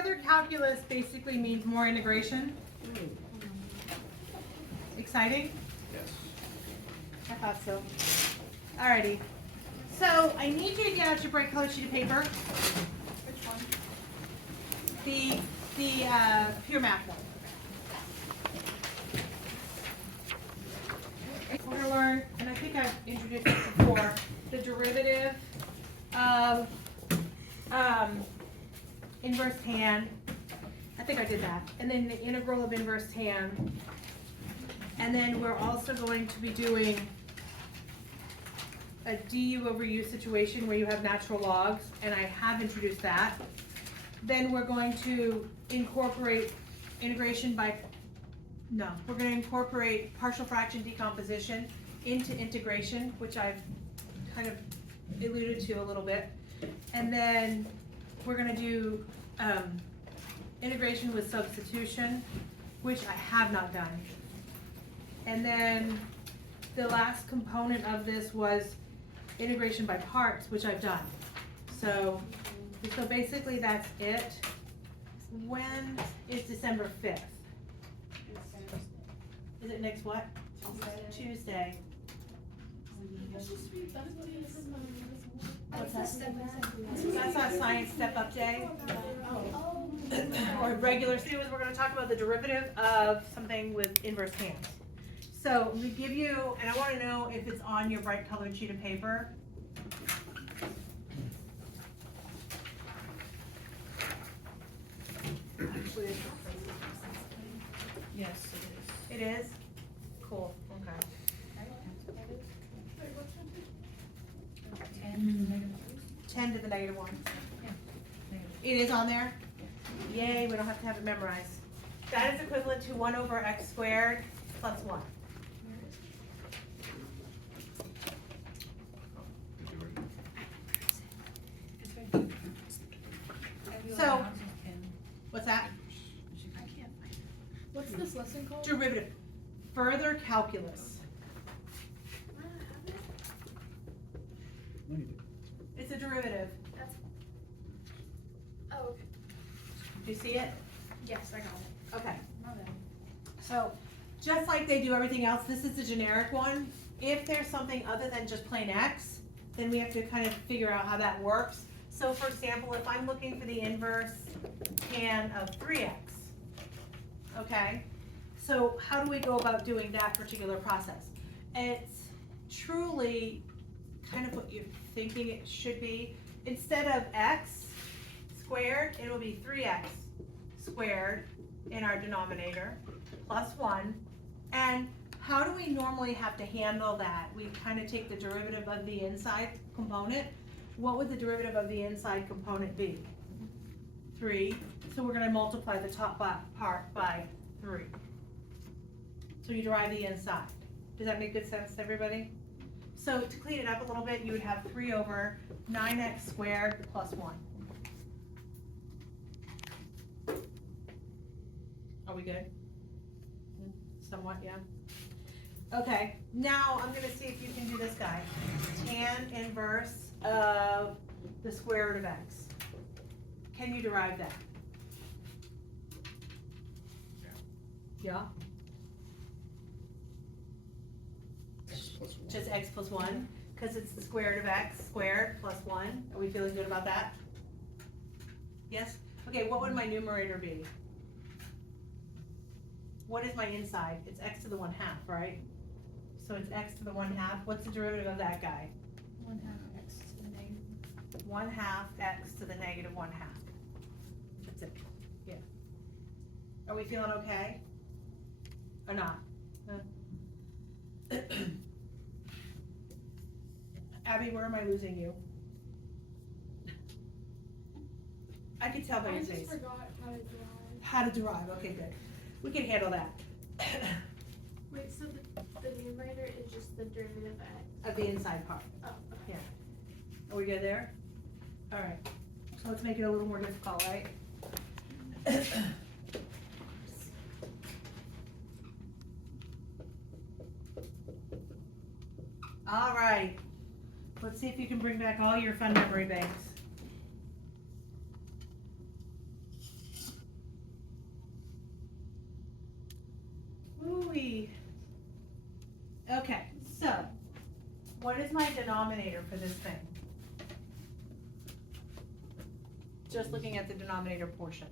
further calculus basically means more integration. Exciting? Yes. I thought so. Alrighty. So I need you to get out your bright colored sheet of paper. Which one? The pure math one. We're going to learn, and I think I've introduced this before, the derivative of inverse tan. I think I did that. And then the integral of inverse tan. And then we're also going to be doing a du over u situation where you have natural logs, and I have introduced that. Then we're going to incorporate integration by, no, we're going to incorporate partial fraction decomposition into integration, which I've kind of alluded to a little bit. And then we're going to do integration with substitution, which I have not done. And then the last component of this was integration by parts, which I've done. So basically that's it. When is December 5th? Is it next what? Tuesday. What's that? That's not Science Step Up Day. Or regular students, we're going to talk about the derivative of something with inverse tans. So we give you, and I want to know if it's on your bright colored sheet of paper. Actually, Yes, it it is? Cool, okay. is. 10 to the negative 1. It is on there? Yay, we don't have to have it memorized. That is equivalent to 1 over x squared plus 1. So, what's that? What's this lesson called? Derivative. Further calculus. It's a derivative. Oh, okay. Do you see it? Yes, I got it. Okay. My bad. So, just like they do everything else, this is the generic one. If there's something other than just plain x, then we have to kind of figure out how that works. So for example, if I'm looking for the inverse tan of 3x, okay? So how do we go about doing that particular process? It's truly kind of what you're thinking it should be. Instead of x squared, it will be 3x squared in our denominator plus 1. And how do we normally have to handle that? We kind of take the derivative of the inside component. What would the derivative of the inside component be? 3. So we're going to multiply the top part by 3. So you derive the inside. Does that make good sense to everybody? So to clean it up a little bit, you would have 3 over 9x squared plus 1. Are we good? Somewhat, yeah. Okay, now I'm going to see if you can do this guy. Tan inverse of the square root of x. Can you derive that? Yeah? X plus 1. Just x plus 1, because it's the square root of x squared plus 1. Are we feeling good about that? Yes? Okay, what would my numerator be? What is my inside? It's x to the 1/2, right? So it's x to the 1/2. What's the derivative of that guy? 1/2 x to the negative. 1/2 x to the negative 1/2. That's it. Yeah. Are we feeling okay? Or not? Abby, where am I losing you? I could tell by I your just face. forgot how to drive. How to derive, okay, good. We can handle that. Wait, so the numerator is just the derivative of x? Of the inside part. Oh, okay. Yeah. Are we good there? All right. So let's make it a little more difficult, right? All right. Let's see if you can bring back all your fun memory banks. denominator for this thing? Just looking at the denominator portion.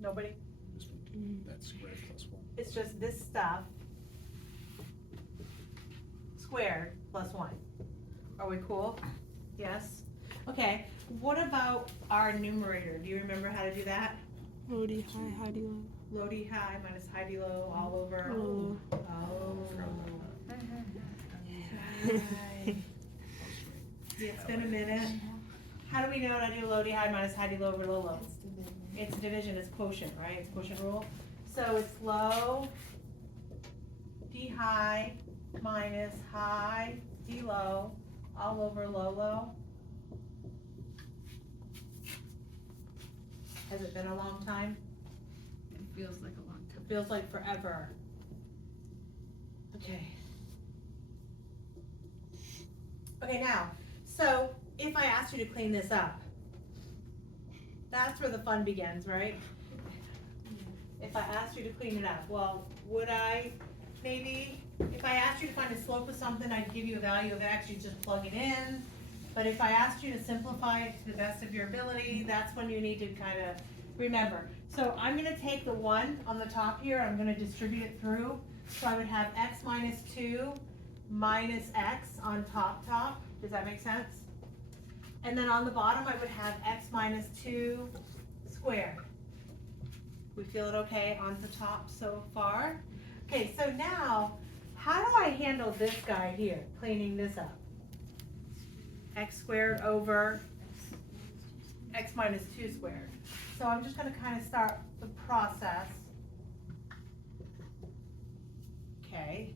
Nobody? This one, that's squared plus 1. It's just this stuff squared plus 1. Are we cool? Yes? Okay, what about our numerator? Do you remember how to do that? Low D high, high D low. Low D high minus high D low all over. Low. Oh. It's been a minute. How do we know how to do low D high minus high D low over low low? It's division, it's quotient, right? It's quotient rule. So it's low D high minus high D low all over low low. Has it been a long time? It feels like a long time. It feels like forever. Okay. Okay, now, so if I asked you to clean this up, that's where the fun begins, right? If I asked you to clean it up, well, would I maybe, if I asked you to find the slope of something, I'd give you a value of x, you just plug it in. But if I asked you to simplify it to the best of your ability, that's when you need to kind of remember. So I'm gonna take the 1 on the top here, I'm gonna distribute it through. So I would have x minus 2 minus x on top. Does that make sense? And then on the bottom, I would have x minus 2 squared. We feel it okay on the top so far? Okay, so now, how do I handle this guy here, cleaning this up? X squared over x minus 2 squared. So I'm just gonna kind of start the process. Okay.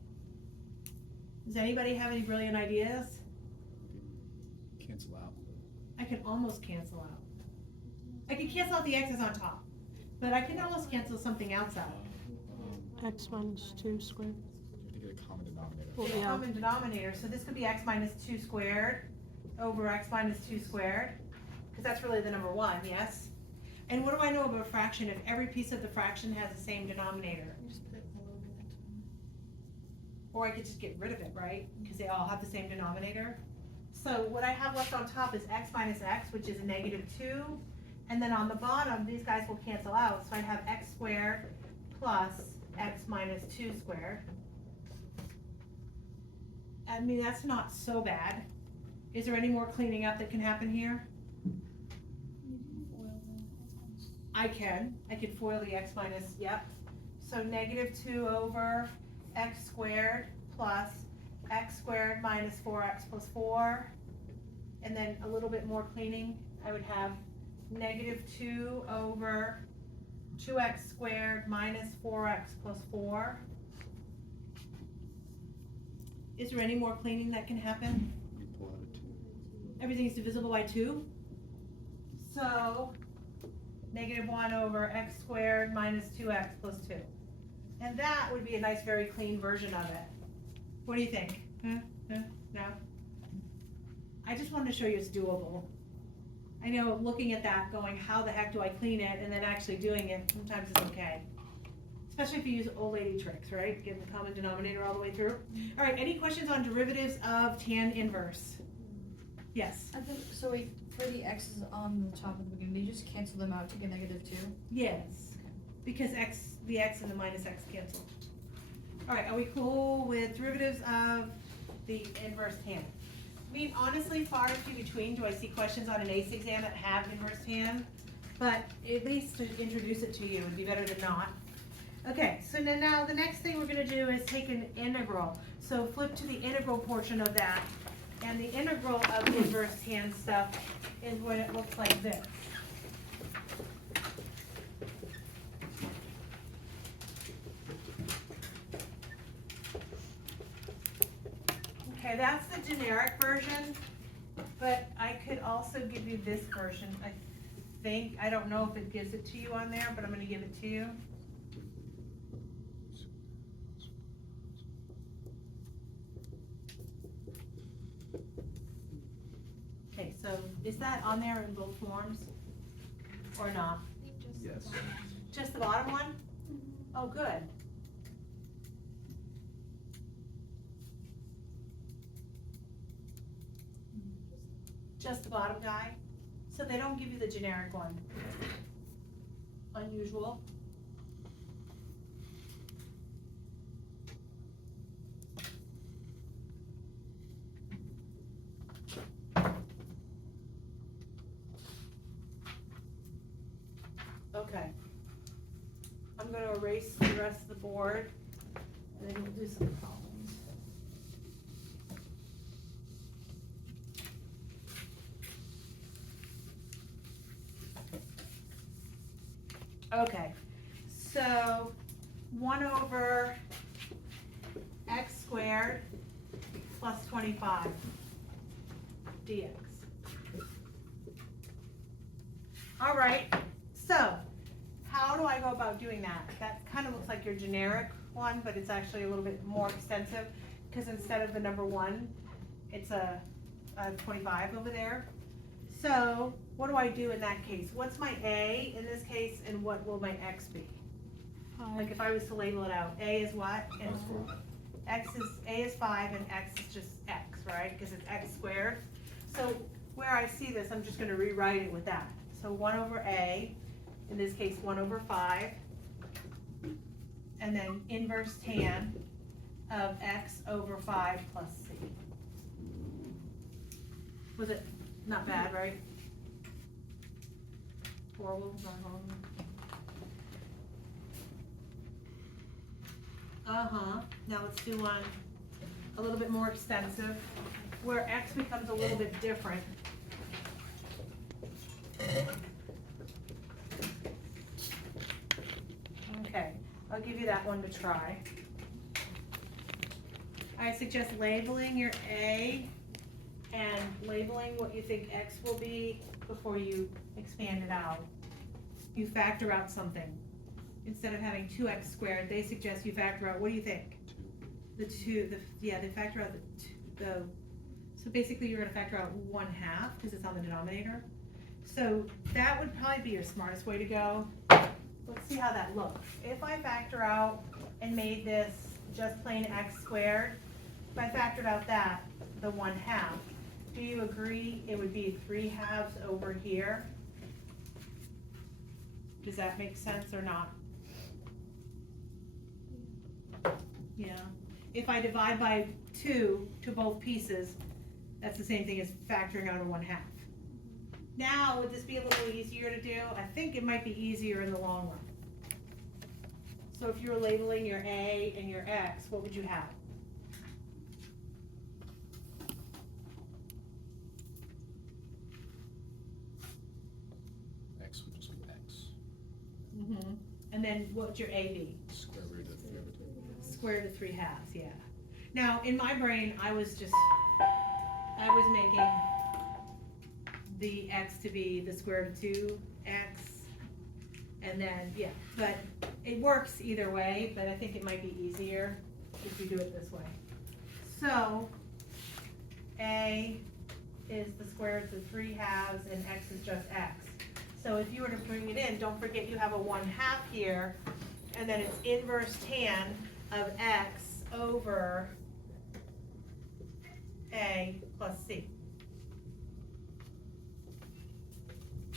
Does anybody have any brilliant ideas? Cancel out. I can almost cancel out. I can cancel out the x's on top, but I can almost cancel something else out. X minus 2 squared. You have to get a common denominator. Well, Get a yeah. common denominator, so this could be x minus 2 squared over x minus 2 squared, because that's really the number 1, yes? And what do I know about a fraction if every piece of the fraction has the same denominator? Or I could just get rid of it, right? Because they all have the same denominator. So what I have left on top is x minus x, which is a negative 2. And then on the bottom, these guys will cancel out. So I'd have x squared plus x minus 2 squared. I mean, that's not so bad. Is there any more cleaning up that can happen here? I could FOIL the x minus, yep. So negative 2 over x squared plus x squared minus 4x plus 4. And then a little bit more cleaning, I would have negative 2 over 2x squared minus 4x plus 4. Is there any more cleaning that can happen? You pull out a 2. Everything is divisible by 2. So, negative 1 over x squared minus 2x plus 2. And that would be a nice, very clean version of it. What do you think? No? I just wanted to show you it's doable. I know looking at that, going, how the heck do I clean it, and then actually doing it, sometimes it's okay. Especially if you use old lady tricks, right? Get the common denominator all the way through. All right, any questions on derivatives of tan inverse? Yes. So wait, for the x's on the top of the beginning, they just cancel them out to get negative 2? Yes, because the x and the minus x cancel. All right, are we cool with derivatives of the inverse tan? I mean, honestly, far and few between do I see questions on an Aice exam that have inverse tan, but at least to introduce it to you would be better than not. Okay, so now the next thing we're gonna do is take an integral. So flip to the integral portion of that, and the integral of inverse tan stuff is what it looks like this. Okay, that's the generic version, but I could also give you this version. I don't know if it gives it to you on there, but I'm gonna give it to you. Okay, so is that on there in both forms or not? Yes. Just the bottom one? Oh, good. just the bottom guy. So they don't give you the generic one. Unusual. Okay. I'm gonna erase the rest of the board, and then we'll do some problems. Okay, so 1 over x squared plus 25 dx. All right, so how do I go about doing that? That kind of looks like your generic one, but it's actually a little bit more extensive, because instead of the number 1, it's a 25 over there. So what do I do in that case? What's my a in this case, and what will my x be? Like if I was to label it out, a is what? And a is 5 and x is just x, right? Because it's x squared. So where I see this, I'm just going to rewrite it with that. So 1 over a, in this case 1 over 5, and then inverse tan of x over 5 plus c. Was it not bad, right? Horrible, not horrible. Now let's do one a little bit more extensive, where x becomes a little bit different. Okay, I'll give you that one to try. I suggest labeling your a and labeling what you think x will be before you expand it out. You factor out something. Instead of having 2x squared, they suggest you factor out, what do you think? They factor out so basically you're gonna factor out 1/2 because it's on the denominator. So that would probably be your smartest way to go. Let's see how that looks. If I factor out and made this just plain x squared, if I factored out that, the 1/2, do you agree it would be 3/2 over here? Does that make sense or not? Yeah. If I divide by 2 to both pieces, that's the same thing as factoring out a 1/2. Now, would this be a little easier to do? I think it might be easier in the long run. So if you were labeling your a and your x, what would you have? X would just be X. Mm-hmm. And then what would your a be? Square root of 3 over 2. Square root of 3/2, yeah. Now, in my brain, I was making the x to be the square root of 2x, and then, yeah, but it works either way, but I think it might be easier if you do it this way. So, a is the square root of 3/2, and x is just x. So if you were to bring it in, don't forget you have a 1/2 here, and then it's inverse tan of x over a plus c.